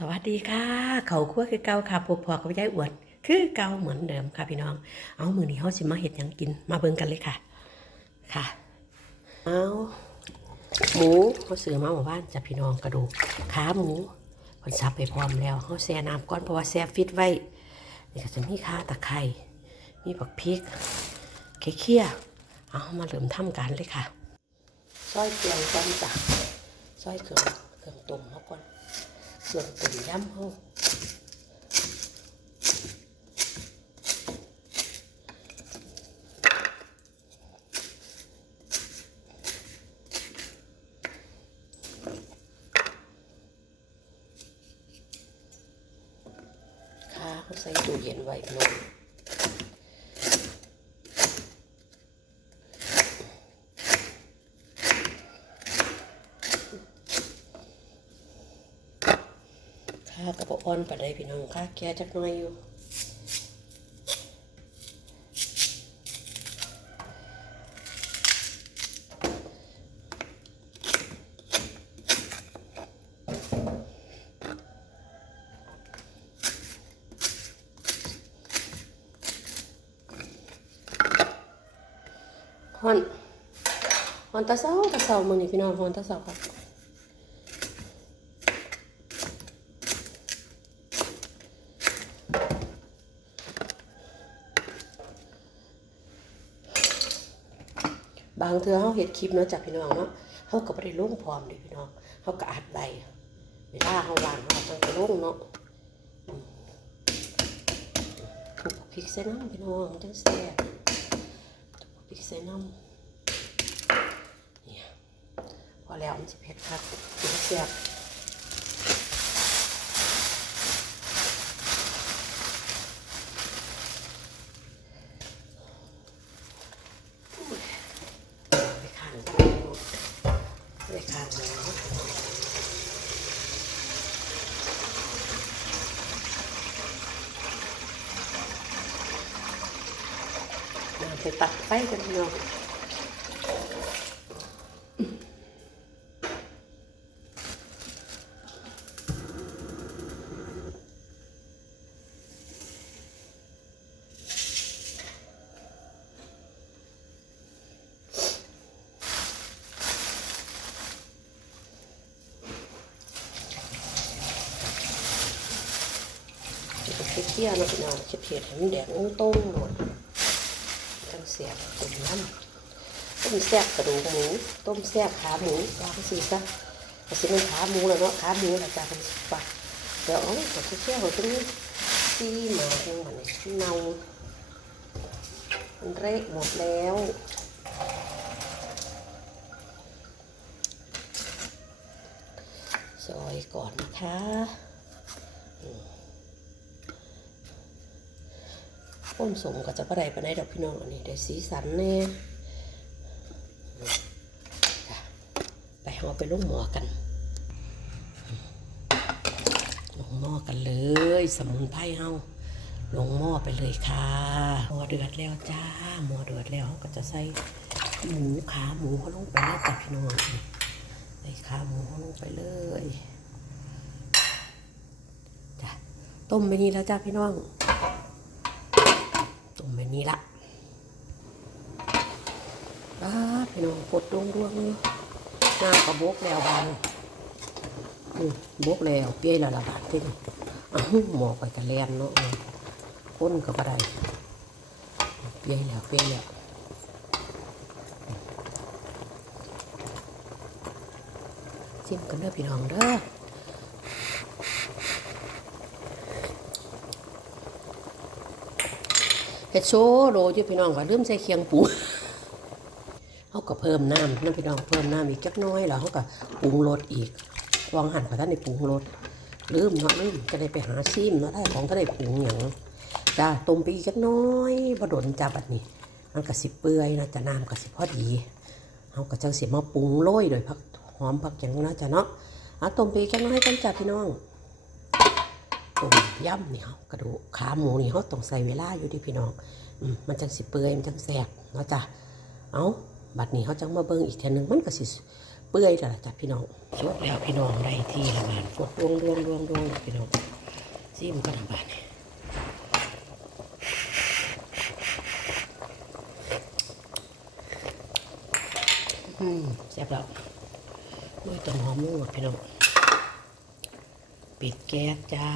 สวัสดีค่ะ เขาคั่วคือเก่าค่ะพวกพอกับยายอวด คือเก่าเหมือนเดิมค่ะพี่น้อง เอามือนี้เฮาสิมาเฮ็ดยังกินมาเบิ่งกันเลยค่ะ ค่ะ เอาหมูเฮาซื้อมาหมู่บ้านจ้ะพี่น้องกระดูกขาหมูเพิ่นสับไปพร้อมแล้วเฮาแช่น้ำก่อนเพราะว่าแช่ฟิตไว้นี่ก็จะมีข่าตะไคร้มีบักพริกเคี่ยๆเอามาเริ่มทำการเลยค่ะซอยเกลือก่อนจ้ะซอยเครื่องเครื่องต้มเฮาก่อน ส่วนตุ่มยำเขาค่ะเขาใส่ตู้เย็นไว้พี่น้อง ค่ากระเพาะอ่อนไปได้พี่น้องค่าแก่จักหน้อยอยู่ฮอนฮอนตาเศร้าตาเศร้ามึงนี่พี่น้องฮอนตาเศร้าครับ บางเทื่อเขาเห็ดคลิปเนาะจากพี่น้องเนาะเขาก็ไม่ได้ลงพร้อมเลยพี่น้องเขาก็อัดใบเวลาเขาวางเขาต้องไปลงเนาะถูกพริกใส่น้ำพี่น้องจังแซ่บพริกใส่น้ำเนี่ยพอแล้วมันจะเผ็ดครับกินแซ่บอุ้ยไปข้างกันไปข้างแล้วมา ไปตัดไฟกันพี่น้องเคี่ยวๆเนาะพี่น้องจะเผ็ดให้มันแดงต้งหมดจัง เสียบต้มน้ำต้มแซ่บกระดูกหมู ต้มแซ่บขาหมูวางสีซะก็สิเป็นขาหมูแล้วเนาะขาหมูแล้วจ้าเป็นสิบบาเดี๋ยวเอาของเคี่ยวตรงนี้ที่หมาเองมันนี่เนาเละหมดแล้วซอยก่อนนะคะ ต้มสมก็จะประไดปานใดดอกพี่น้องอันนี้ได้สีสันแน่ไปเอาไปลงหม้อกันลงหม้อกันเลย สมุนไพรเฮาลงหม้อไปเลยค่ะหม้อเดือดแล้วจ้าหม้อเดือดแล้วก็จะใส่หมูขาหมูเขาลงไปแล้วจ้ะพี่น้องใส่ขาหมูเขาลงไปเลยจ้ะต้มไปนี้แล้วจ้าพี่น้อง ตรงแบบนี้ละป้าพี่น้องกดดวงดวงๆเลยหน้ากระบกแล้วบานบกแล้วเปี้ยแล้วละบาดที่นี่อ้าวหมอกไปกระแลนเนาะก้นก็บ่ได้เปี้ยแล้วเปี้ยแล้วชิมกันเด้อพี่น้องเด้อ ฮ็ดโซโรอยู่พี่น้องก็ลืมใส่เคียงปรุงเขาก็เพิ่มน้ำน้ำพี่น้องเพิ่มน้ำอีกจักน้อยแล้วเขาก็ปรุงรสอีกวางหั่นพอท่านได้ปรุงรสลืมเนาะลืมก็ได้ไปหาซิมเนาะได้ของก็ได้ปรุงอย่างจ้าต้มไปอีกจักน้อยบ่ดนจับอันนี้มันก็สิเปื่อยนะจะน้ำก็สิพอดีเขาก็จังสิมาปรุงโรยโดยผักหอมผักหยังนะจ้ะเนาะเอาต้มไปอีกจักน้อยกันจ้ะพี่น้อง ต้มยำนี่เขากระดูกขาหมูนี่เขาต้องใส่เวลาอยู่ดิพี่น้องมันจังสิเปื่อยมันจังแสบเนาะจ้ะเอาบัดนี้เขาจังมาเบิ่งอีกเทีนึงมันก็สิเปื่อยแล้วล่ะจ้ะพี่น้องสุกแล้วพี่น้องได้ที่ละบาทฟดดวงดวงดวงดวงพี่น้องซิมก็ทำบานอืมแซ่บแล้วด้วยต้นหอมนุ่งพี่น้อง ปิดแก๊สจ้า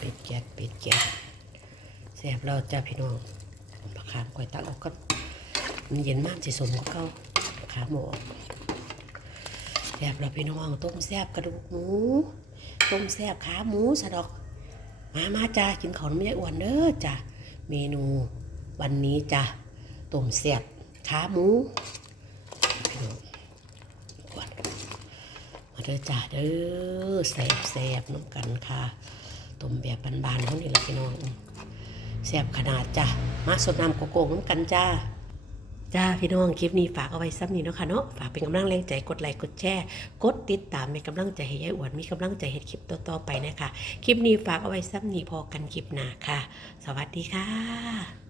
ปิดแก๊สปิดแก๊สแซ่บแล้วจ้าพี่น้องผักขามก่อยตักออกก็มันเย็นมากสิสมก็เก่าขาหมูแซ่บเราพี่น้องต้มแซ่บกระดูกหมูต้มแซ่บขาหมูสะดอก มามาจ้ากินของน้ำยายอ้วนเด้อจ้าเมนูวันนี้จ้าต้มแซ่บขาหมูพี่น้อง เด้อจ้าเด้อแซ่บแซ่บน้ำกันค่ะต้มแบบบานๆเขานี่แหละพี่น้องแซ่บขนาดจ้ามาสดน้ำโกโก้น้ำกันจ้าจ้าพี่น้องคลิปนี้ฝากเอาไว้ซ้ำนี้เนาะค่ะเนาะฝากเป็นกำลังแรงใจกดไลค์กดแชร์กดติดตามเป็นกำลังใจให้ยายอวนมีกำลังใจเห็นคลิปต่อๆไปนะคะคลิปนี้ฝากเอาไว้ซ้ำนี้พอกันคลิปหน้าค่ะ สวัสดีค่ะ